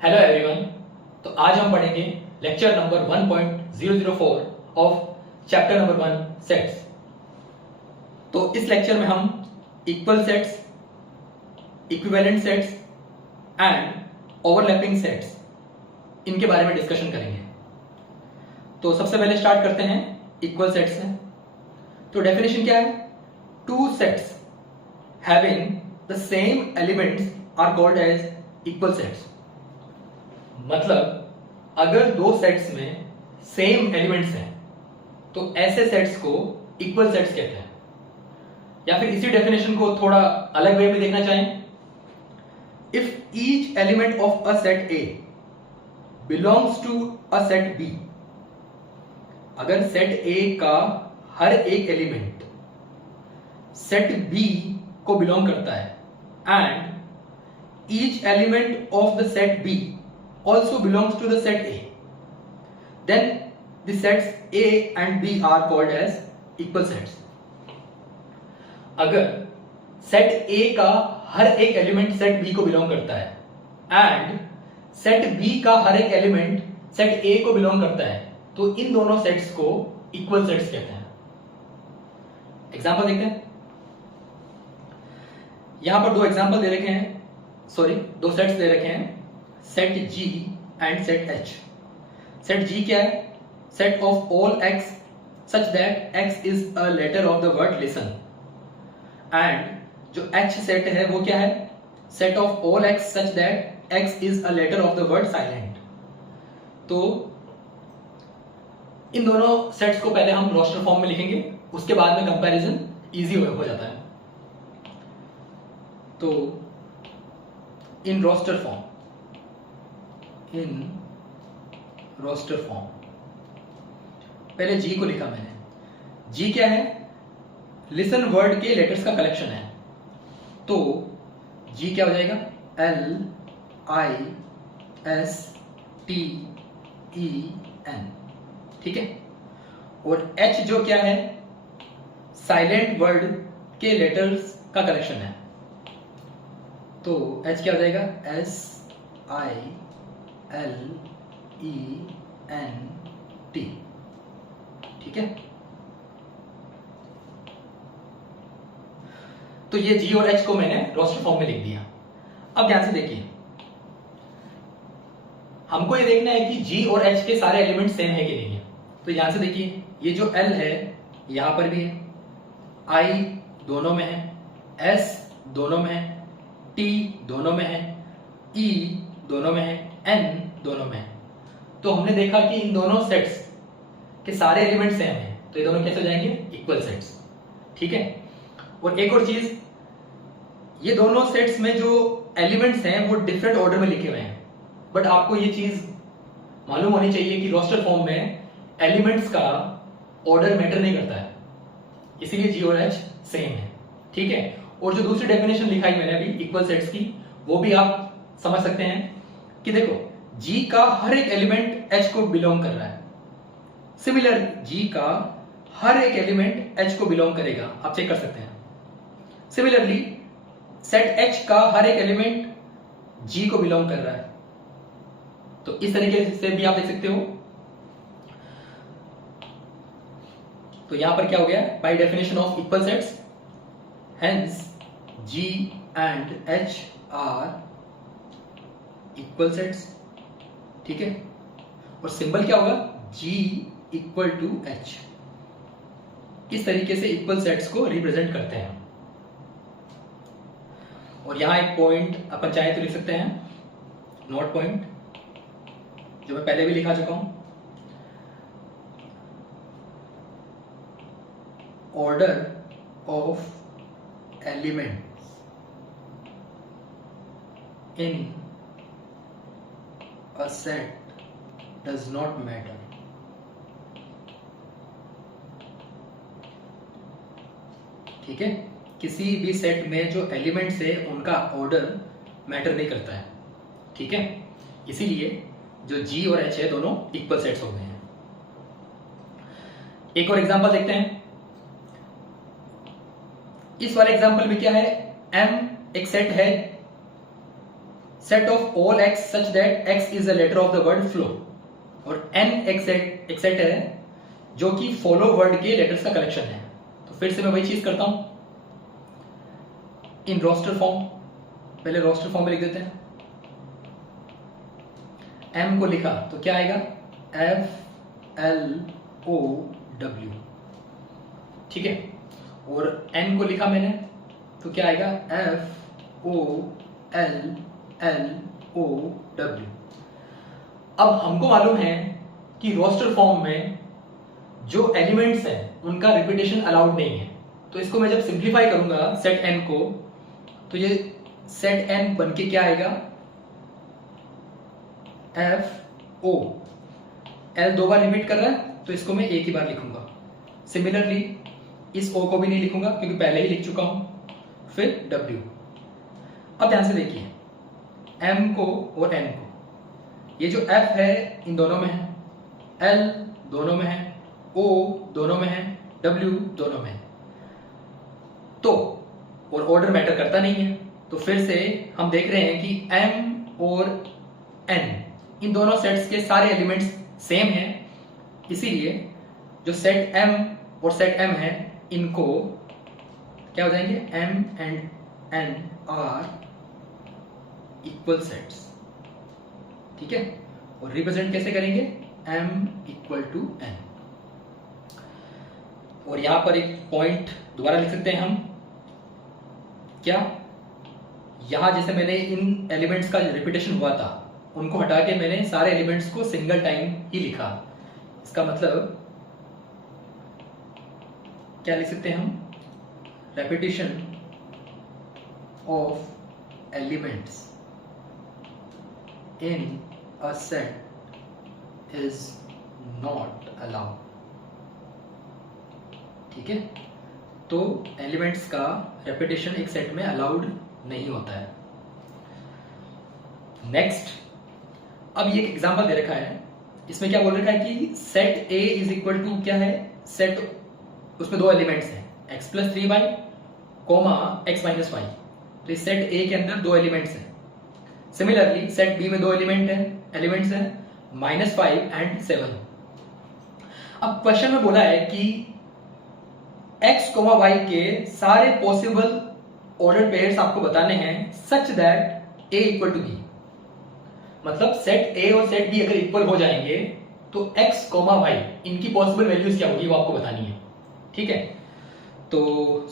Hello everyone. तो आज हम पढ़ेंगे lecture number 1.004 of chapter number 1 sets. तो इस लेक्चर में हम equal sets, equivalent sets and overlapping sets इनके बारे में डिस्कशन करेंगे। तो सबसे पहले स्टार्ट करते हैं इक्वल सेट्स से। तो डेफिनेशन क्या है? Two sets having the same elements are called as equal sets. मतलब अगर दो सेट्स में सेम एलिमेंट्स हैं तो ऐसे सेट्स को इक्वल सेट्स कहते हैं। या फिर इसी डेफिनेशन को थोड़ा अलग वे में देखना चाहें, if each element of a set A belongs to a set B, अगर सेट ए का हर एक एलिमेंट सेट बी को बिलोंग करता है and each element of the set B also belongs to the set A, then the sets A and B are called as equal sets. अगर set A का हर एक एलिमेंट सेट B को belong करता है and set B का हर एक एलिमेंट सेट A को बिलोंग करता है तो इन दोनों सेट्स को इक्वल सेट्स कहते हैं। एग्जांपल देखते हैं। यहां पर दो एग्जांपल दे रखे हैं, दो सेट्स दे रखे हैं, set G and set H। Set G क्या है? Set of all x such that x is a letter of the word listen. And जो H सेट है वो क्या है? Set of all x such that x is a letter of the word silent. तो इन दोनों sets को पहले हम रोस्टर फॉर्म में लिखेंगे, उसके बाद में कंपैरिजन इजी हो जाता है। तो इन रोस्टर फॉर्म पहले G को लिखा मैंने। G क्या है? लिसन वर्ड के लेटर्स का कलेक्शन है। तो G क्या हो जाएगा? L I S T E N, ठीक है। और H जो क्या है? साइलेंट वर्ड के लेटर्स का कलेक्शन है। तो H क्या हो जाएगा? S I L E N T, ठीक है। तो ये G और H को मैंने रोस्टर फॉर्म में लिख दिया। अब ध्यान से देखिए, हमको ये देखना है कि G और H के सारे एलिमेंट सेम है कि नहीं है। तो ध्यान से देखिए, ये जो L है यहां पर भी है, I दोनों में है, S दोनों में है, T दोनों में है, E दोनों में है, N दोनों में है। तो हमने देखा कि इन दोनों सेट्स के सारे एलिमेंट सेम हैं, तो ये दोनों कैसे हो जाएंगे? इक्वल सेट्स, ठीक है। और एक और चीज, ये दोनों सेट्स में जो एलिमेंट्स हैं वो डिफरेंट ऑर्डर में लिखे हुए हैं, बट आपको ये चीज मालूम होनी चाहिए कि रोस्टर फॉर्म में एलिमेंट्स का ऑर्डर मैटर नहीं करता है, इसीलिए G और H सेम है, ठीक है। और जो दूसरी डेफिनेशन लिखाई मैंने अभी इक्वल सेट्स की, वो भी आप समझ सकते हैं कि देखो G का हर एक एलिमेंट H को बिलोंग कर रहा है, सिमिलर G का हर एक एलिमेंट H को बिलोंग करेगा, आप चेक कर सकते हैं। सिमिलरली सेट H का हर एक एलिमेंट G को बिलोंग कर रहा है, तो इस तरीके से भी आप देख सकते हो। तो यहां पर क्या हो गया? By definition of equal sets, hence G and H are equal sets, ठीक है। और सिंबल क्या होगा? G equal to H। इस तरीके से इक्वल सेट्स को रिप्रेजेंट करते हैं। और यहां एक पॉइंट अपन चाहे तो लिख सकते हैं, नोट पॉइंट, जो मैं पहले भी लिखा चुका हूं। Order of elements in a set does not matter, ठीक है। किसी भी सेट में जो एलिमेंट्स है उनका ऑर्डर मैटर नहीं करता है, ठीक है। इसीलिए जो G और H है दोनों इक्वल सेट्स हो गए हैं। एक और एग्जांपल देखते हैं। इस वाले एग्जांपल में क्या है? M एक सेट है set of all X such that X is the letter of the word flow, और एन एक सेट है जो कि फॉलो वर्ड के लेटर्स का कलेक्शन है। तो फिर से मैं वही चीज करता हूं इन रोस्टर फॉर्म। पहले रोस्टर फॉर्म में लिख देते हैं। एम को लिखा तो क्या आएगा, FLOW, ठीक है। और एन को लिखा मैंने तो क्या आएगा, FOLLOW। अब हमको मालूम है कि रोस्टर फॉर्म में जो एलिमेंट्स हैं उनका रिपीटेशन अलाउड नहीं है। तो इसको मैं जब सिंप्लीफाई करूंगा सेट एन को, तो ये सेट एन बन के क्या आएगा, FO। L 2 बार रिपीट कर रहा है तो इसको मैं एक ही बार लिखूंगा। सिमिलरली इस O को भी नहीं लिखूंगा क्योंकि पहले ही लिख चुका हूं। फिर W। अब ध्यान से देखिए, M को और N को, ये जो F है इन दोनों में है, L दोनों में है, O दोनों में है, W दोनों में है। तो और ऑर्डर मैटर करता नहीं है। तो फिर से हम देख रहे हैं कि M और N इन दोनों सेट्स के सारे एलिमेंट्स सेम हैं, इसीलिए जो सेट M और सेट M है इनको क्या हो जाएंगे, M and N are equal sets, ठीक है। और रिप्रेजेंट कैसे करेंगे, M इक्वल टू N। और यहां पर एक पॉइंट दोबारा लिख सकते हैं हम, क्या, यहां जैसे मैंने इन एलिमेंट्स का रिपीटेशन हुआ था उनको हटा के मैंने सारे एलिमेंट्स को सिंगल टाइम ही लिखा। इसका मतलब क्या लिख सकते हैं हम, repetition of elements in a set is not allowed, ठीक है। तो एलिमेंट्स का रेपिटेशन एक सेट में अलाउड नहीं होता है। नेक्स्ट, अब ये एक एग्जांपल दे रखा है, इसमें क्या बोल रखा है कि set A is equal to क्या है, सेट, उसमें दो एलिमेंट्स हैं x plus 3y comma x minus Y. तो इस सेट A के अंदर दो एलिमेंट्स हैं। सिमिलरली सेट B में दो एलिमेंट्स हैं -5 एंड 7। अब क्वेश्चन में बोला है कि x कोमा y के सारे पॉसिबल ऑर्डर पेयर्स आपको बताने हैं such that A equal to B। मतलब सेट A और सेट B अगर इक्वल हो जाएंगे तो x कोमा y इनकी पॉसिबल वैल्यूज क्या होगी वो आपको बतानी है, ठीक है। तो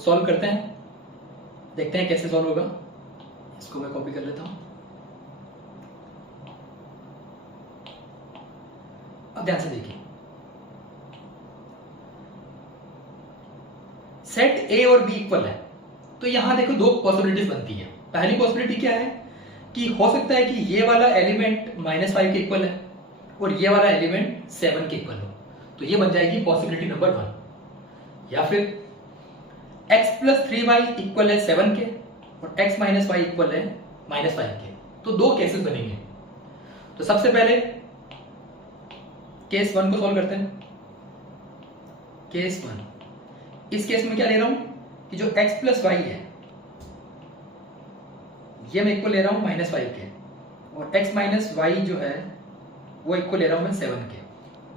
सॉल्व करते हैं, देखते हैं कैसे सॉल्व होगा। इसको मैं कॉपी कर लेता हूं। अब ध्यान से देखिए, सेट A और B इक्वल है तो यहां देखो दो पॉसिबिलिटीज बनती है। पहली पॉसिबिलिटी क्या है कि हो सकता है कि ये वाला एलिमेंट -5 के इक्वल है और ये वाला एलिमेंट 7 के इक्वल हो, तो ये बन जाएगी पॉसिबिलिटी नंबर 1। या फिर x प्लस 3y इक्वल है 7 के और x माइनस वाई इक्वल है -5 के। तो दो केसेस बनेंगे। तो सबसे पहले केस 1 को सॉल्व करते हैं। केस 1, इस केस में क्या ले रहा हूं कि जो x प्लस वाई है ये मैं इक्वल ले रहा हूं -5 के, और x माइनस वाई जो है वो इक्वल ले रहा हूं मैं 7 के।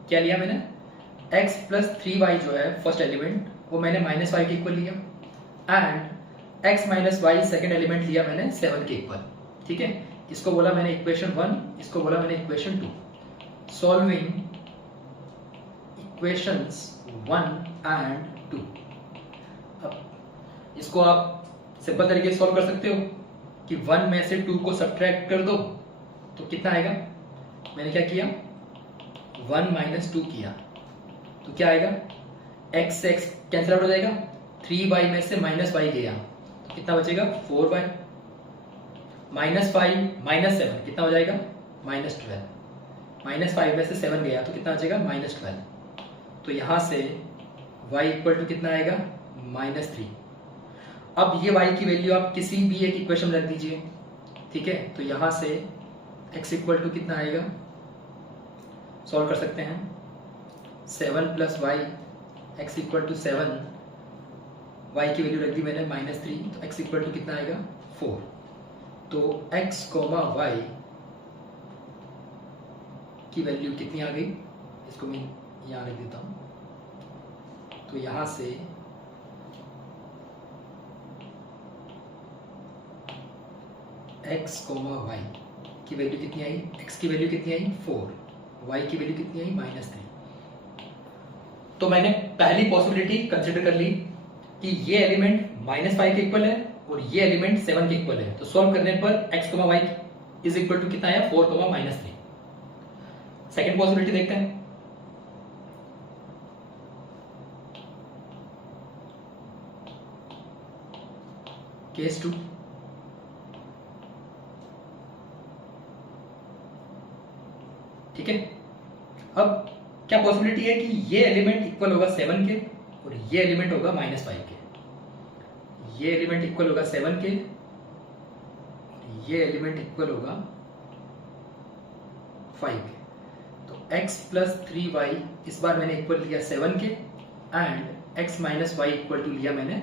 क्या लिया मैंने, x प्लस 3y जो है फर्स्ट एलिमेंट वो मैंने -5 के इक्वल लिया, and x minus Y second element लिया मैंने 7 के इक्वल, ठीक है। इसको बोला मैंने इक्वेशन 1, इसको बोला मैंने इक्वेशन 2। Solving equations 1 and 2। अब इसको आप सिंपल तरीके से सॉल्व कर सकते हो कि 1 में से 2 को सब्ट्रैक्ट कर दो तो कितना आएगा। मैंने क्या किया, 1 माइनस 2 किया तो क्या आएगा, x से x कैंसिल आउट हो जाएगा, 3y में से -y गया तो कितना बचेगा, 4y, -5 -7 कितना हो जाएगा, -12, -5 में से 7 गया तो कितना बचेगा, -12। तो यहां से y इक्वल टू कितना आएगा, -3। अब ये y की वैल्यू आप किसी भी एक इक्वेशन में रख दीजिए, ठीक है। तो यहां से x इक्वल टू कितना आएगा, सॉल्व कर सकते हैं, 7 plus Y, x equal to 7, y की वैल्यू रख दी मैंने -3 तो x इक्वल टू कितना आएगा, 4। तो x कोमा वाई की वैल्यू कितनी आ गई, इसको मैं यहां लिख देता हूं। तो यहां से x कोमा वाई की वैल्यू कितनी आई, x की वैल्यू कितनी आई 4, y की वैल्यू कितनी आई -3। तो मैंने पहली पॉसिबिलिटी कंसिडर कर ली कि ये एलिमेंट -5 के इक्वल है और ये एलिमेंट 7 के इक्वल है। तो सॉल्व करने पर x comma Y is equal to कितना आया 4 कोमा -3। सेकेंड पॉसिबिलिटी देखते हैं। केस 2, ठीक है। अब क्या पॉसिबिलिटी है कि ये एलिमेंट इक्वल होगा 7 के और ये एलिमेंट होगा -5 के। ये एलिमेंट इक्वल होगा 7 के, ये एलिमेंट इक्वल होगा 5 के। तो x प्लस 3y इस बार मैंने इक्वल लिया 7 के and x minus Y equal to लिया मैंने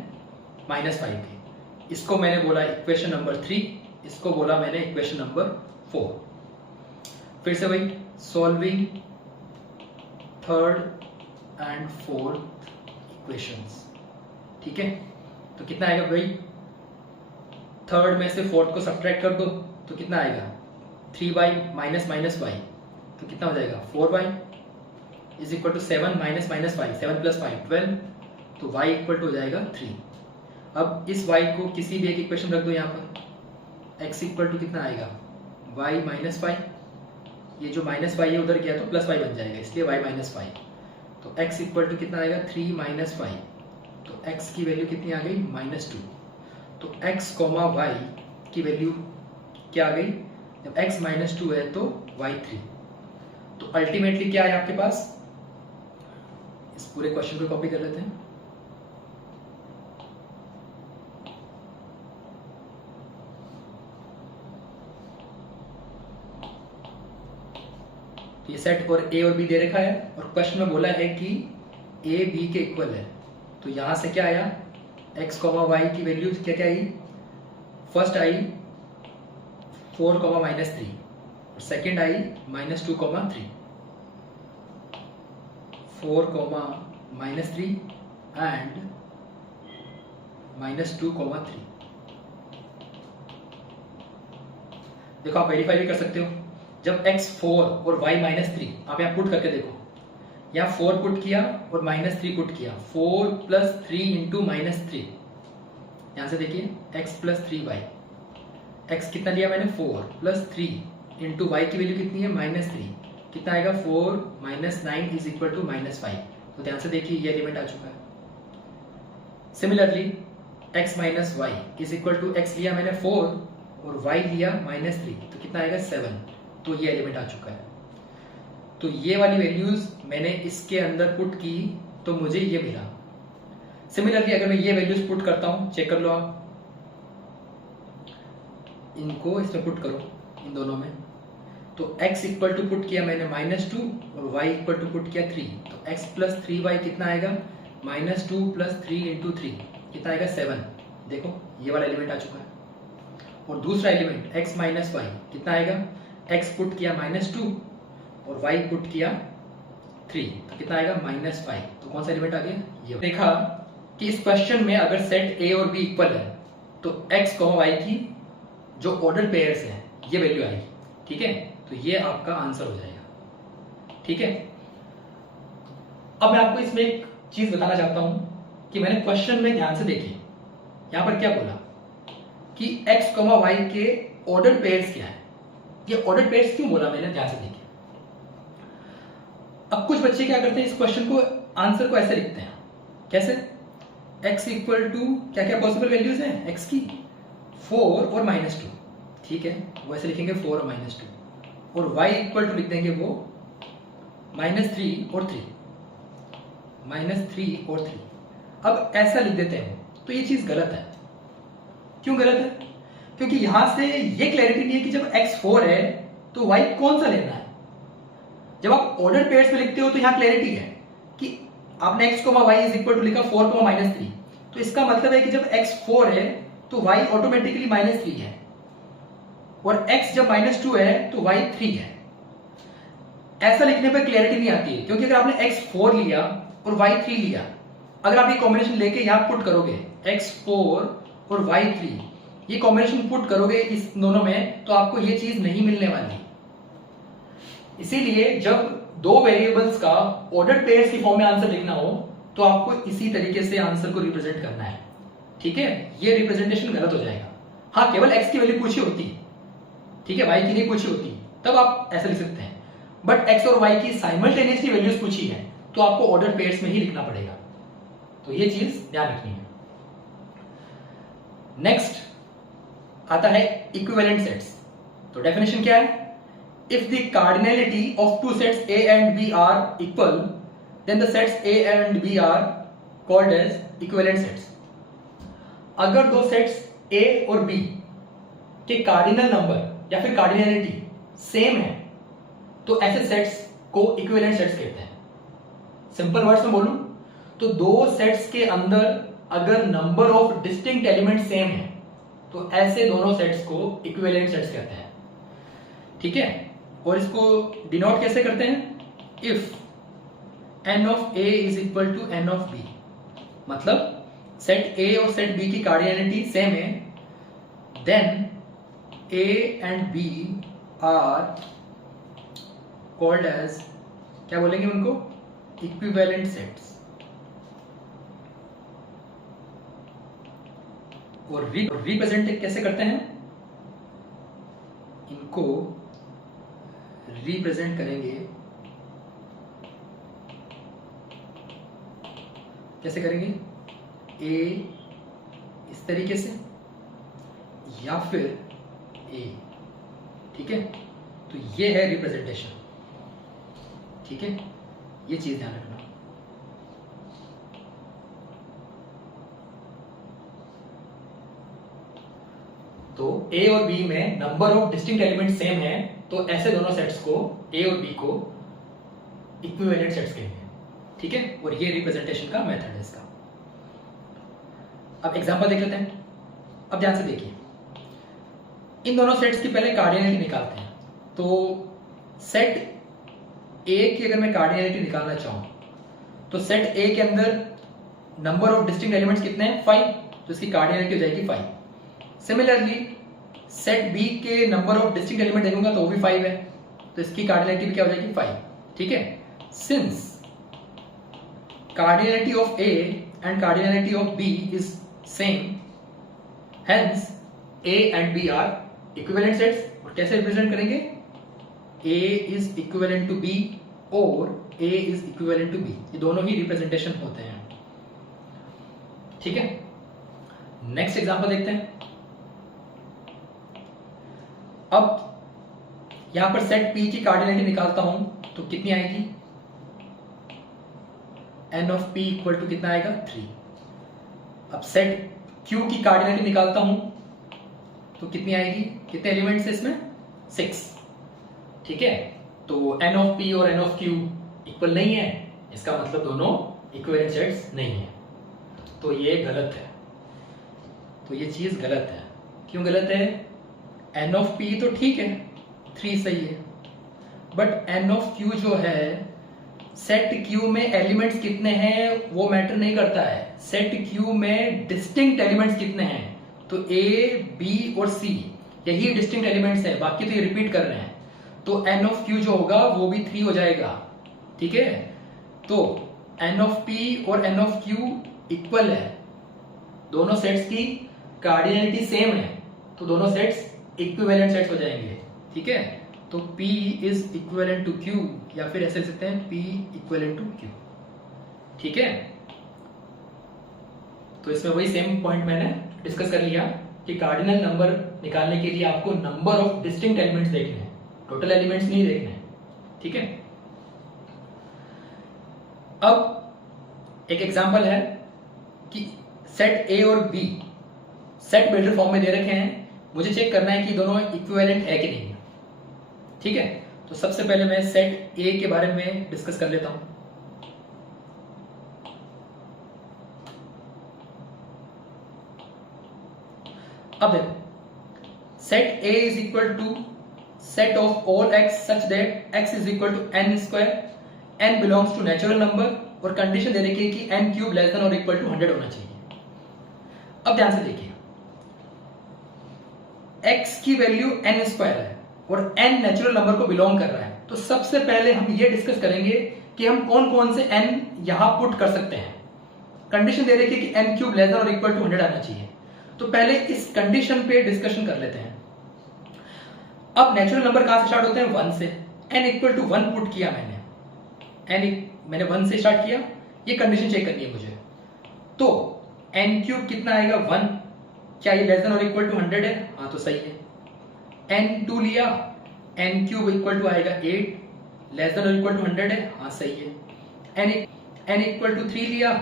-5 के। इसको मैंने बोला इक्वेशन नंबर 3, इसको बोला मैंने इक्वेशन नंबर 4। फिर से वही solving third and fourth equations, ठीक है। तो कितना आएगा भाई, थर्ड में से फोर्थ को सब्ट्रैक्ट कर दो तो कितना आएगा 3y माइनस माइनस वाई, तो कितना हो जाएगा 4y is equal to 7 minus minus 5, 7 plus 5 12, तो y इक्वल टू हो जाएगा 3। अब इस y को किसी भी एक इक्वेशन रख दो यहाँ पर, x इक्वल टू कितना आएगा y माइनस 5, ये जो माइनस वाई है उधर गया तो प्लस वाई बन जाएगा, इसलिए y माइनस 5। तो x इक्वल टू कितना आएगा 3 माइनस 5, तो x की वैल्यू कितनी आ गई -2। तो x कोमा वाई की वैल्यू क्या आ गई, जब x -2 है तो y 3। तो अल्टीमेटली क्या है आपके पास, इस पूरे क्वेश्चन को कॉपी कर लेते हैं। तो ये सेट और a और b दे रखा है और क्वेश्चन में बोला है कि a b के इक्वल है। तो यहां से क्या आया, x कोमा वाई की वैल्यू क्या क्या आई, फर्स्ट आई 4 कोमा -3 और सेकेंड आई -2 कोमा 3, 4 कोमा -3 एंड -2 कोमा 3। देखो आप वेरीफाई भी कर सकते हो, जब x 4 और y -3 आप यहाँ पुट करके देखो, यहाँ 4 पुट किया और -3 पुट किया, 4 प्लस 3 इंटू -3, यहाँ से देखिए x प्लस 3y, x कितना लिया मैंने 4 प्लस 3 इंटू y की वैल्यू कितनी है -3, कितना आएगा 4 माइनस 9 इज इक्वल टू -5। तो ध्यान से देखिए ये एलिमेंट आ चुका है। Similarly x minus Y is equal to x लिया मैंने 4 और y लिया -3, तो कितना आएगा 7, तो ये एलिमेंट आ चुका है। तो ये वाली वैल्यूज मैंने इसके अंदर पुट की तो मुझे ये मिला। सिमिलरली अगर मैं ये वैल्यूज पुट करता हूं, चेक कर लो आप, इनको इसमें पुट करो इन दोनों में, तो x इक्वल टू पुट किया मैंने -2 और y इक्वल टू पुट किया 3, तो x प्लस 3y कितना आएगा -2 प्लस 3 इंटू 3, कितना आएगा 7। देखो ये वाला एलिमेंट आ चुका है। और दूसरा एलिमेंट x माइनस वाई कितना आएगा, x पुट किया -2 और y पुट किया 3, तो कितना आएगा -5। तो कौन सा एलिमेंट आ गया, ये। देखा कि इस क्वेश्चन में अगर सेट a और b इक्वल है तो x y की जो ऑर्डर पेयर्स है ये वैल्यू आएगी, ठीक है। तो ये आपका आंसर हो जाएगा, ठीक है। अब मैं आपको इसमें एक चीज बताना चाहता हूं कि मैंने क्वेश्चन में ध्यान से देखिए, यहां पर क्या बोला कि x y के ऑर्डर पेयर्स क्या है। ये ऑर्डर पेयर्स क्यों बोला मैंने, ध्यान से देखिए। अब कुछ बच्चे क्या करते हैं, इस क्वेश्चन को आंसर को ऐसे लिखते हैं, कैसे, x इक्वल टू क्या क्या पॉसिबल वैल्यूज हैं x की 4 और -2, ठीक है, वो ऐसे लिखेंगे 4 और -2, और y इक्वल टू लिख देंगे वो -3 और 3, -3 और 3। अब ऐसा लिख देते हैं, तो ये चीज गलत है। क्यों गलत है, क्योंकि यहां से ये क्लैरिटी नहीं है कि जब x 4 है तो y कौन सा लेना है। जब आप ऑर्डर पेयर्स में लिखते हो तो यहां क्लैरिटी है कि आपने x y is equal to लिखा 4 -3, तो इसका मतलब है कि जब x 4 है तो y ऑटोमेटिकली -3 है। और x जब -2 है तो y 3 है। ऐसा लिखने पर क्लैरिटी नहीं आती है, क्योंकि अगर आपने x 4 लिया और y 3 लिया, अगर आप ये कॉम्बिनेशन लेके यहां पुट करोगे x 4 और y 3, ये कॉम्बिनेशन पुट करोगे इस दोनों में, तो आपको ये चीज नहीं मिलने वाली। इसीलिए जब दो वेरिएबल्स का ऑर्डर्ड पेयर्स की फॉर्म में आंसर लिखना हो तो आपको इसी तरीके से आंसर को रिप्रेजेंट करना है। ठीक है, ये रिप्रेजेंटेशन गलत हो जाएगा। हाँ, केवल x की वैल्यू पूछी होती, ठीक है, y की नहीं पूछी होती, तब आप ऐसे लिख सकते हैं। बट x और y की साइमल्टेनियसली वैल्यूज पूछी है तो आपको ऑर्डर पेयर्स में ही लिखना पड़ेगा। तो ये चीज ध्यान रखनी है। नेक्स्ट आता है इक्विवेलेंट सेट्स। तो डेफिनेशन क्या है? If the cardinality of two sets A and B are equal, then the sets A and B are called as equivalent sets. अगर दो सेट्स A और B के कार्डिनल नंबर या फिर कार्डिनैलिटी सेम है तो ऐसे सेट्स को इक्विवेलेंट सेट्स कहते हैं। सिंपल वर्ड्स में बोलूं तो दो सेट्स के अंदर अगर number of distinct element same है तो ऐसे दोनों सेट्स को इक्विवेलेंट सेट्स कहते हैं। ठीक है, और इसको डिनोट कैसे करते हैं? If n of A is equal to n of B, मतलब सेट A और सेट B की कार्डिनैलिटी सेम है, then A and B are called as, क्या बोलेंगे उनको? Equivalent sets. और रिप्रेजेंट कैसे करते हैं? इनको रिप्रेजेंट करेंगे, कैसे करेंगे? A इस तरीके से या फिर A। ठीक है, तो ये है रिप्रेजेंटेशन। ठीक है, ये चीज ध्यान रखना। तो A और B में number of distinct element same है तो ऐसे दोनों सेट्स को, A और B को, इक्विवेलेंट सेट्स कहेंगे। ठीक है, और ये रिप्रेजेंटेशन का मेथड है इसका। अब एग्जांपल देख लेते हैं। अब ध्यान से देखिए, इन दोनों सेट्स की पहले कार्डिनैलिटी निकालते हैं। तो सेट A की अगर मैं कार्डिनैलिटी निकालना चाहूं तो सेट A के अंदर नंबर ऑफ डिस्टिंक्ट एलिमेंट्स कितने हैं? 5, तो इसकी कार्डिनैलिटी हो जाएगी 5। सिमिलरली सेट B के नंबर ऑफ डिस्टिंक्ट एलिमेंट देखूंगा तो वो भी 5 है, तो इसकी कार्डिनैलिटी भी क्या हो जाएगी? 5। ठीक है, since cardinality of A and cardinality of B is same, hence A and B are equivalent sets. और कैसे रिप्रेजेंट करेंगे? A is equivalent to B और A is equivalent to B, ये दोनों ही रिप्रेजेंटेशन होते हैं। ठीक है, नेक्स्ट एग्जांपल देखते हैं। अब यहां पर सेट P की कार्डिनैलिटी निकालता हूं तो कितनी आएगी? n of P equal to कितना आएगा? 3। अब सेट Q की कार्डिनैलिटी निकालता हूं तो कितनी आएगी? कितने एलिमेंट्स है इसमें? 6। ठीक है, तो n ऑफ P और n ऑफ Q इक्वल नहीं है, इसका मतलब दोनों इक्विवेलेंट सेट्स नहीं है, तो ये गलत है। तो ये चीज गलत है। क्यों गलत है? n ऑफ P तो ठीक है, 3 सही है, बट n ऑफ Q जो है, सेट Q में एलिमेंट्स कितने हैं वो मैटर नहीं करता है। सेट Q में डिस्टिंक्ट एलिमेंट्स कितने हैं, तो A, B और C यही डिस्टिंक्ट एलिमेंट्स है, बाकी तो ये रिपीट कर रहे हैं, तो n ऑफ Q जो होगा वो भी 3 हो जाएगा। ठीक है, तो n ऑफ P और n ऑफ Q इक्वल है, दोनों सेट्स की कार्डिनैलिटी सेम है, तो दोनों सेट्स इक्विवेलेंट सेट्स हो जाएंगे। ठीक है, तो P is equivalent to Q, या फिर ऐसे लिख सकते हैं P इक्विवेलेंट टू Q। ठीक है, तो इसमें वही सेम पॉइंट मैंने डिस्कस कर लिया कि कार्डिनल नंबर निकालने के लिए आपको नंबर ऑफ डिस्टिंक्ट एलिमेंट्स देखने हैं, टोटल एलिमेंट्स नहीं देखने हैं। ठीक है, अब एक एग्जांपल है कि सेट A और B सेट बिल्डर फॉर्म में दे रखे हैं, मुझे चेक करना है कि दोनों इक्विवेलेंट है कि नहीं। ठीक है, तो सबसे पहले मैं सेट A के बारे में डिस्कस कर लेता हूं। अब देखो, set A is equal to set of all x such that x is equal to n square, n belongs to natural number, और कंडीशन दे रखी है कि n क्यूब लेस देन और इक्वल टू 100 होना चाहिए। अब ध्यान से देखिए, x की वैल्यू n स्क्वायर है और n नेचुरल नंबर को बिलोंग कर रहा है, तो सबसे पहले हम ये डिस्कस करेंगे कि हम कौन कौन से n यहां पुट कर सकते हैं। कंडीशन दे रखी है कि n क्यूब लेस देन और इक्वल टू 100 आना चाहिए, तो पहले इस कंडीशन पे डिस्कशन कर लेते हैं। अब नेचुरल नंबर कहां से स्टार्ट होते हैं? 1 से। n इक्वल टू 1 पुट किया मैंने 1 से स्टार्ट किया, ये कंडीशन चेक करनी है मुझे। तो n क्यूब कितना आएगा? 1। क्या ये लेस देन और इक्वल टू 100 है? हाँ, तो सही है। n2 लिया, n क्यूब इक्वल टू आएगा 8, लेस देन और इक्वल टू 100 है? हाँ, सही है। n इक्वल टू 3 लिया,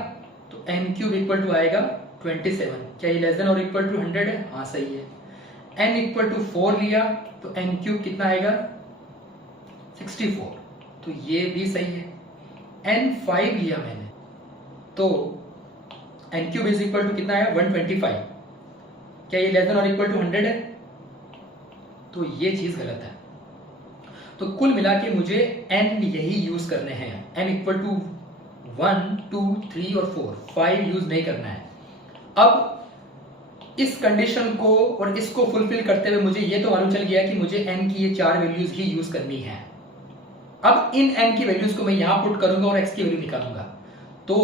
तो n क्यूब इक्वल टू आएगा 27। क्या ये लेस देन और इक्वल टू 100 है? हाँ, सही है। n इक्वल टू 4 लिया, तो n क्यूब कितना आएगा? 64, तो ये भी सही है। n5 लिया मैंने, तो n cube is equal to कितना आया? 125। क्या ये लेस देन और इक्वल टू 100 है? तो ये चीज गलत है। तो कुल मिला के मुझे n यही यूज करने हैं, n इक्वल टू 1, 2, 3 और 4, 5 यूज नहीं करना है। अब इस कंडीशन को और इसको फुलफिल करते हुए मुझे ये तो मालूम चल गया कि मुझे n की ये 4 वैल्यूज ही यूज करनी है। अब इन n की वैल्यूज को मैं यहां पुट करूंगा और x की वैल्यू निकालूंगा, तो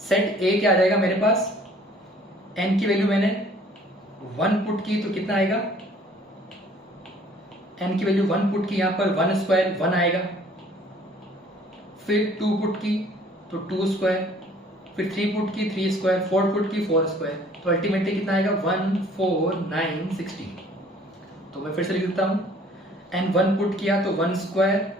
सेट A क्या आ जाएगा मेरे पास? n की वैल्यू मैंने 1 पुट की, तो कितना आएगा? n की वैल्यू 1 पुट की, यहां पर 1 स्क्वायर 1 आएगा, फिर 2 पुट की तो 2 स्क्वायर, फिर 3 पुट की 3 स्क्वायर, 4 पुट की 4 स्क्वायर, तो अल्टीमेटली कितना आएगा? 1, 4, 9, 16। तो मैं फिर से लिख देता हूं, n 1 पुट किया तो 1 स्क्वायर,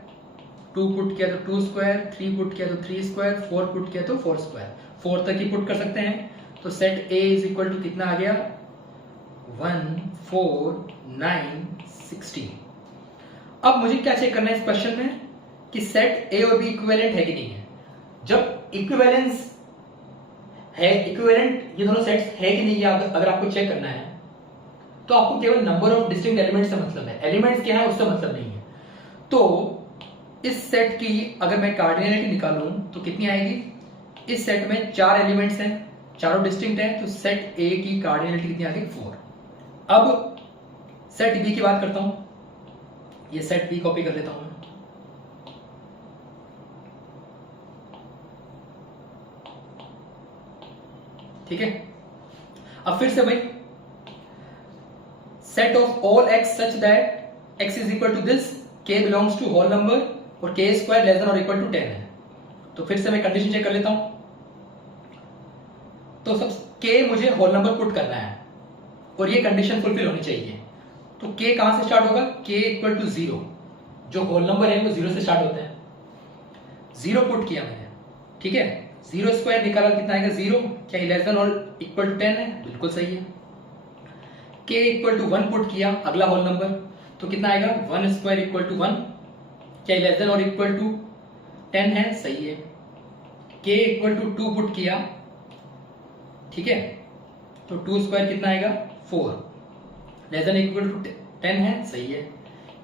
2 पुट किया तो 2 स्क्वायर, 3 पुट किया तो 3 स्क्वायर, 4 पुट किया तो 4 स्क्वायर, 4 तक ही पुट कर सकते हैं। तो set A is equal to कितना आ गया? 1, 4, 9, 16। अब मुझे क्या चेक करना है इस क्वेश्चन में कि सेट A और B इक्विवेलेंट है कि नहीं है। जब इक्विवेलेंस है, इक्विवेलेंट ये दोनों सेट्स है कि नहीं, अगर आपको चेक करना है तो आपको केवल नंबर ऑफ डिस्टिंक्ट एलिमेंट्स से मतलब है, एलिमेंट्स क्या है उससे मतलब नहीं है। तो इस सेट की अगर मैं कार्डिनलिटी निकालूं तो कितनी आएगी? इस सेट में 4 एलिमेंट्स हैं, चारों डिस्टिंक्ट हैं, तो सेट A की कार्डिनलिटी कितनी आ गई? 4। अब सेट B की बात करता हूं, ये सेट B कॉपी कर लेता हूं मैं। ठीक है, अब फिर से भाई, set of all x such that x is equal to this, k belongs to whole number और k स्क्वायर लेस देन और इक्वल टू 10 है। तो फिर से मैं कंडीशन चेक कर लेता हूं, तो सब k मुझे होल नंबर पुट करना है और ये कंडीशन फुलफिल होनी चाहिए। तो k कहां से स्टार्ट होगा? k इक्वल टू 0, जो होल नंबर है वो 0 से स्टार्ट होता है। 0 पुट किया मैंने, ठीक है, 0 स्क्वायर निकाला, कितना आएगा? 0। क्या ये लेस देन और इक्वल टू 10 है? बिल्कुल सही है। k इक्वल टू 1 पुट किया, अगला होल नंबर, तो कितना आएगा? 1 स्क्वायर इक्वल टू 1। क्या ये लेस देन और इक्वल टू 10 है? सही है। k इक्वल टू 2 पुट किया, ठीक है, तो 2 स्क्वायर कितना आएगा? 4, लेस देन इक्वल टू 10 है? सही है।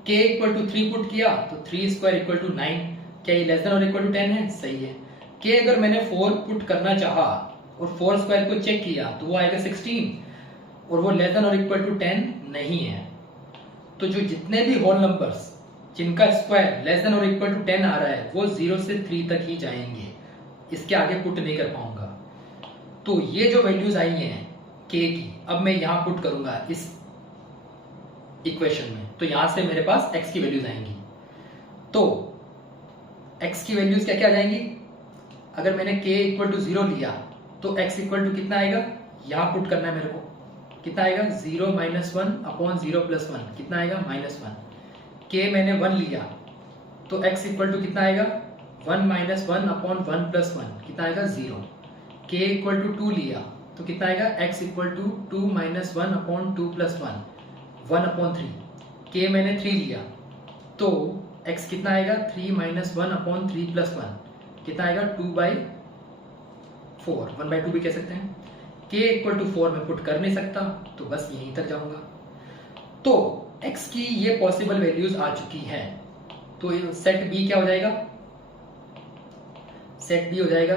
k इक्वल टू 3 पुट किया, तो 3 स्क्वायर इक्वल टू 9। क्या ये लेस देन और इक्वल टू 10 है? सही है। k अगर मैंने 4 पुट करना चाहा और 4 स्क्वायर को चेक किया तो वो आएगा 16 और वो लेस देन और इक्वल टू 10 नहीं है। तो जो जितने भी होल नंबर्स जिनका स्क्वायर लेस देन और इक्वल टू 10 आ रहा है वो 0 से 3 तक ही जाएंगे, इसके आगे पुट नहीं कर पाऊंगा। तो ये जो वैल्यूज आई हैं k की, अब मैं यहां पुट करूंगा इस इक्वेशन में, तो यहां से मेरे पास x की वैल्यूज आएंगी। तो x की वैल्यूज क्या क्या आ जाएंगी? अगर मैंने k इक्वल टू 0 लिया तो x इक्वल टू कितना आएगा? यहां पुट करना है मेरे को, कितना आएगा? 0 माइनस 1 अपॉन 0 प्लस 1, कितना आएगा? -1। k मैंने 1 लिया तो x इक्वल टू कितना आएगा? 1 माइनस 1 अपॉन 1 प्लस 1, कितना आएगा? 0। k इक्वल टू 2 लिया तो कितना आएगा? x equal to 2 minus 1 upon 2 plus 1, 1 upon 3। k मैंने 3 लिया तो x कितना आएगा? 3 माइनस 1 अपॉन 3 प्लस 1, कितना आएगा? 2/4, 1/2 भी कह सकते हैं। k इक्वल टू 4 में पुट कर नहीं सकता तो बस यहीं तक जाऊंगा। तो x की ये पॉसिबल वैल्यूज आ चुकी हैं, तो सेट बी क्या हो जाएगा, सेट बी हो जाएगा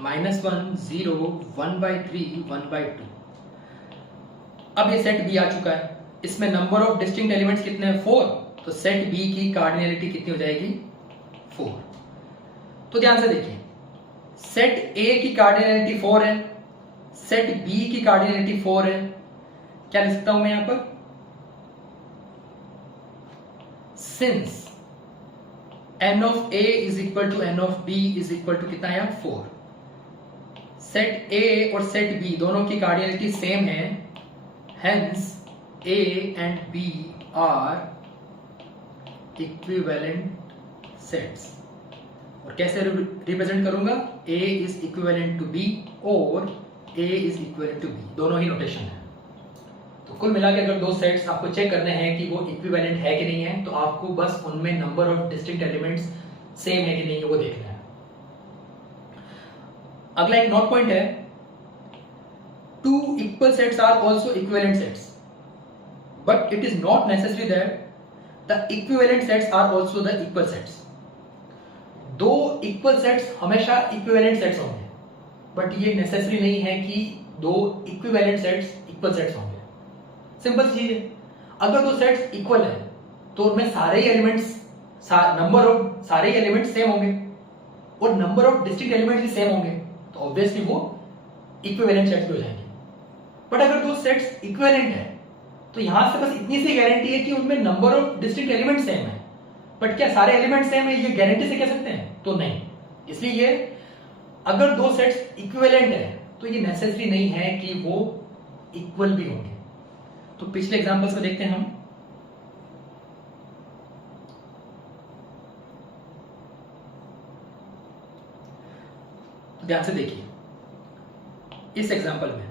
-1 0 1/3 1/2। अब ये सेट बी आ चुका है, इसमें नंबर ऑफ डिस्टिंक्ट एलिमेंट्स कितने हैं 4, तो सेट बी की कार्डिनैलिटी कितनी हो जाएगी 4। तो ध्यान से देखिए, सेट ए की कार्डिनैलिटी 4 है, सेट बी की कार्डिनैलिटी 4 है, क्या लिख सकता हूं मैं यहां पर, since n of a is equal to n of b is equal to कितना है 4, सेट a और सेट b दोनों की कार्डिनैलिटी सेम है, hence a and b are equivalent sets. और कैसे रिप्रेजेंट करूंगा, a is equivalent to b और a is equivalent to b, दोनों ही नोटेशन है। तो कुल मिला के अगर दो सेट्स आपको चेक करने हैं कि वो इक्विवेलेंट है कि नहीं है, तो आपको बस उनमें number of distinct elements same है कि नहीं है वो देखना है। अगला एक नोट पॉइंट है, two equal sets are also equivalent sets, but it is not necessary that the equivalent sets are also the equal sets. दो इक्वल सेट्स हमेशा इक्विवेलेंट सेट्स होंगे, बट ये नेसेसरी नहीं है कि दो इक्विवेलेंट सेट्स इक्वल सेट्स होंगे। Simple चीज है, अगर दो सेट्स इक्वल है तो उनमें सारे ही एलिमेंट्स, नंबर ऑफ सारे ही एलिमेंट्स सेम होंगे और नंबर ऑफ डिस्टिंक्ट एलिमेंट्स भी सेम होंगे, तो ऑब्वियसली वो इक्विवेलेंट सेट्स हो जाएंगे। बट अगर दो सेट्स इक्विवेलेंट है तो यहां से बस इतनी सी गारंटी है कि उनमें number of distinct elements same है, बट क्या सारे एलिमेंट्स सेम है, ये गारंटी से कह सकते हैं तो नहीं। इसलिए ये अगर दो सेट्स इक्विवेलेंट है तो ये नेसेसरी नहीं है कि वो इक्वल भी होंगे। तो पिछले एग्जांपल्स को देखते हैं हम। तो ध्यान से देखिए, इस एग्जांपल में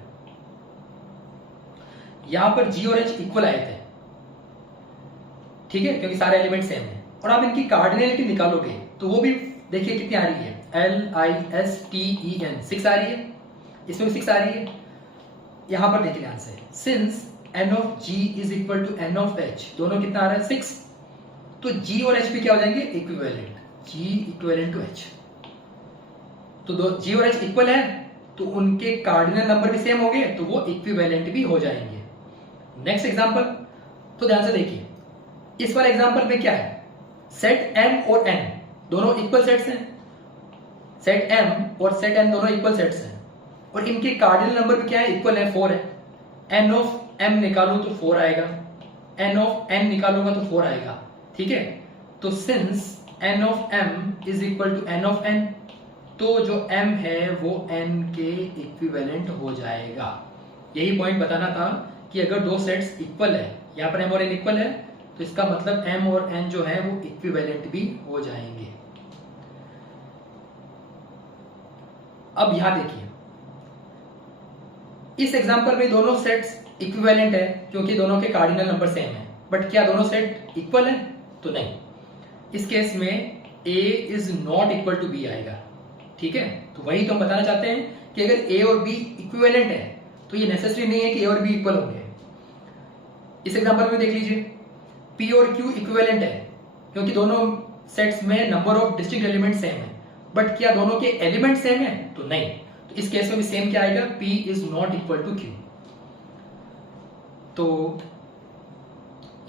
यहां पर g और h इक्वल आए थे, ठीक है, क्योंकि सारे एलिमेंट सेम है, और आप इनकी कार्डिनैलिटी निकालोगे तो वो भी देखिए कितनी आ रही है, LISTEN 6 आ रही है, इसमें भी 6 आ रही है। यहां पर देखिए ध्यान से, since n of g is equal to n of h, दोनों कितना आ रहा है 6, तो g और h भी क्या हो जाएंगे equivalent, g equivalent to h। तो दो g और h इक्वल है तो उनके कार्डिनल नंबर भी सेम हो गए, तो वो इक्विवेलेंट भी हो जाएंगे। नेक्स्ट एग्जांपल, तो ध्यान से देखिए, इस वाले एग्जांपल में क्या है, सेट m और n दोनों इक्वल सेट्स हैं, सेट m और सेट n दोनों इक्वल सेट्स हैं, और इनके कार्डिनल नंबर भी क्या है इक्वल है, 4 है। n ऑफ m निकालूं तो 4 आएगा, n ऑफ n निकालूंगा तो 4 आएगा, ठीक है। तो since n of m is equal to n of n, तो जो m है वो n के इक्विवेलेंट हो जाएगा। यही पॉइंट बताना था कि अगर दो सेट्स इक्वल है, यहां पर m और n इक्वल है, तो इसका मतलब m और n जो है वो इक्विवेलेंट भी हो जाएंगे। अब यहां देखिए, इस एग्जांपल में दोनों सेट्स इक्विवेलेंट है क्योंकि दोनों के कार्डिनल नंबर सेम है, बट क्या दोनों सेट इक्वल है, तो नहीं। इस केस में a is not equal to b आएगा, ठीक है। तो वही तो हम बताना चाहते हैं कि अगर a और b इक्विवेलेंट है तो ये नेसेसरी नहीं है कि a और b इक्वल होंगे। इस एग्जांपल में देख लीजिए, p और q इक्विवेलेंट है क्योंकि दोनों सेट्स में number of distinct element same है, बट क्या दोनों के एलिमेंट सेम है, तो नहीं। तो इस केस में भी सेम क्या आएगा, p is not equal to q। तो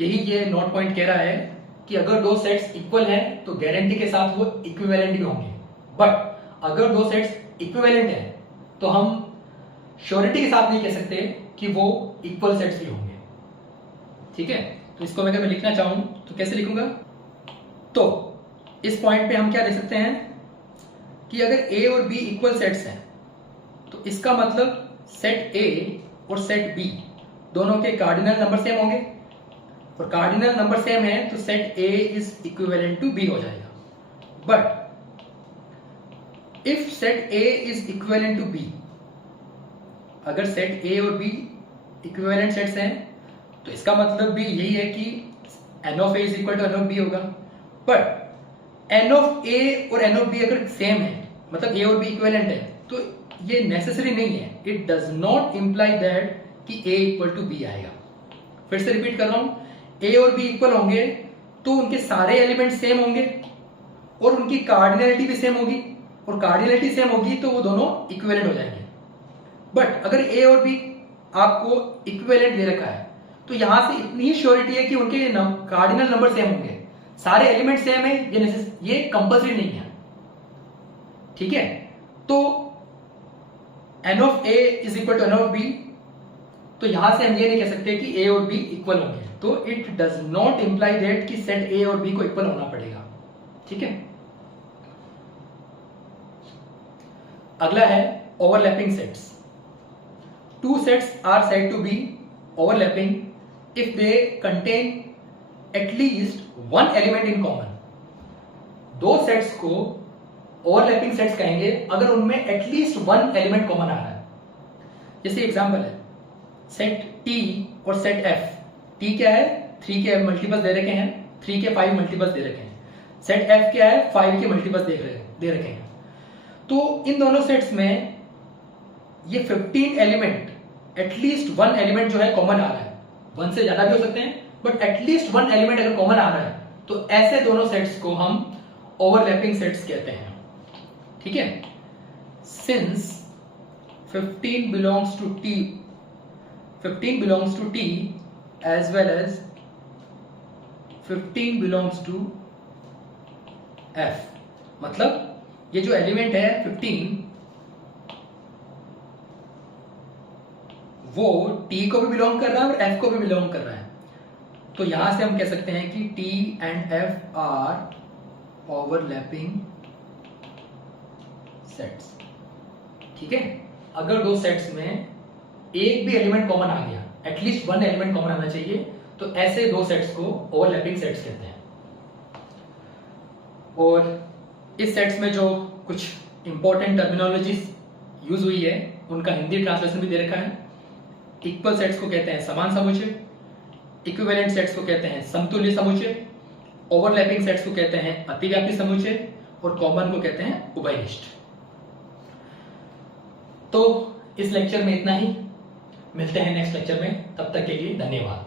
यही ये नोट पॉइंट कह रहा है कि अगर दो सेट्स इक्वल हैं तो गारंटी के साथ वो इक्विवेलेंट भी होंगे, बट अगर दो सेट्स इक्विवेलेंट हैं तो हम श्योरिटी के साथ नहीं कह सकते कि वो इक्वल सेट्स भी होंगे, ठीक है। तो इसको अगर मैं लिखना चाहूं तो कैसे लिखूंगा, तो इस पॉइंट पे हम क्या दे सकते हैं कि अगर a और b इक्वल सेट्स हैं तो इसका मतलब सेट a और सेट b दोनों के कार्डिनल नंबर सेम होंगे, और कार्डिनल नंबर सेम है तो set a is equivalent to b हो जाएगा। But if set a is equivalent to b, अगर सेट a और b इक्विवेलेंट सेट्स हैं तो इसका मतलब भी यही है कि n of a is equal to n of b होगा। बट n ऑफ a और n ऑफ b अगर सेम है, मतलब a और b इक्विवेलेंट है, तो ये नेसेसरी नहीं है, it does not imply that कि a इक्वल टू b आएगा। फिर से रिपीट कर रहा हूं, ए और बी इक्वल होंगे तो उनके सारे एलिमेंट सेम होंगे और उनकी कार्डिनलिटी भी सेम होगी, और कार्डिनलिटी सेम होगी तो वो दोनों इक्विवेलेंट हो जाएंगे। बट अगर ए और बी आपको इक्विवेलेंट दे रखा है तो यहां से इतनी ही श्योरिटी है कि उनके कार्डिनल नंबर सेम होंगे, सारे एलिमेंट सेम है, ये कंपल्सरी नहीं है। ठीक है, तो n of a is equal to n of b, तो यहां से हम ये नहीं कह सकते कि a और b इक्वल होंगे, तो it does not imply that कि सेट a और b को इक्वल होना पड़ेगा। ठीक है, अगला है overlapping sets. Two sets are said to be overlapping if they contain at least one element in common. दो सेट्स को ओवरलैपिंग सेट्स कहेंगे अगर उनमें एटलीस्ट वन एलिमेंट कॉमन आ रहा है। जैसे एग्जांपल है सेट T और सेट F। T क्या है, 3 के मल्टीपल्स दे रखे हैं, 3 के 5 मल्टीपल्स दे रखे हैं। सेट F क्या है, 5 के मल्टीपल्स दे रखे हैं। तो इन दोनों सेट्स में ये 15 एलिमेंट एटलीस्ट वन एलिमेंट जो है कॉमन आ रहा है, वन से ज्यादा भी हो सकते हैं बट एटलीस्ट वन एलिमेंट अगर कॉमन आ रहा है तो ऐसे दोनों सेट्स को हम ओवरलैपिंग सेट्स कहते हैं। ठीक है, since 15 belongs to T, 15 belongs to T as well as 15 belongs to F, मतलब ये जो एलिमेंट है 15 वो T को भी बिलोंग कर रहा है और F को भी बिलोंग कर रहा है। तो यहां से हम कह सकते हैं कि T and F are overlapping sets. ठीक है, अगर दो सेट्स में एक भी एलिमेंट कॉमन आ गया, एटलीस्ट वन एलिमेंट कॉमन आना चाहिए, तो ऐसे दो सेट्स को ओवरलैपिंग सेट्स कहते हैं। और इस सेट्स में जो कुछ इंपॉर्टेंट टर्मिनोलॉजीज यूज हुई है उनका हिंदी ट्रांसलेशन भी दे रखा है। इक्वल सेट्स को कहते हैं समान समुच्चय, इक्विवेलेंट सेट्स को कहते हैं समतुल्य समुच्चय, ओवरलैपिंग सेट्स को कहते हैं अतिव्यापी समुच्चय और कॉमन को कहते हैं उभयनिष्ठ। तो इस लेक्चर में इतना ही, मिलते हैं नेक्स्ट लेक्चर में, तब तक के लिए धन्यवाद।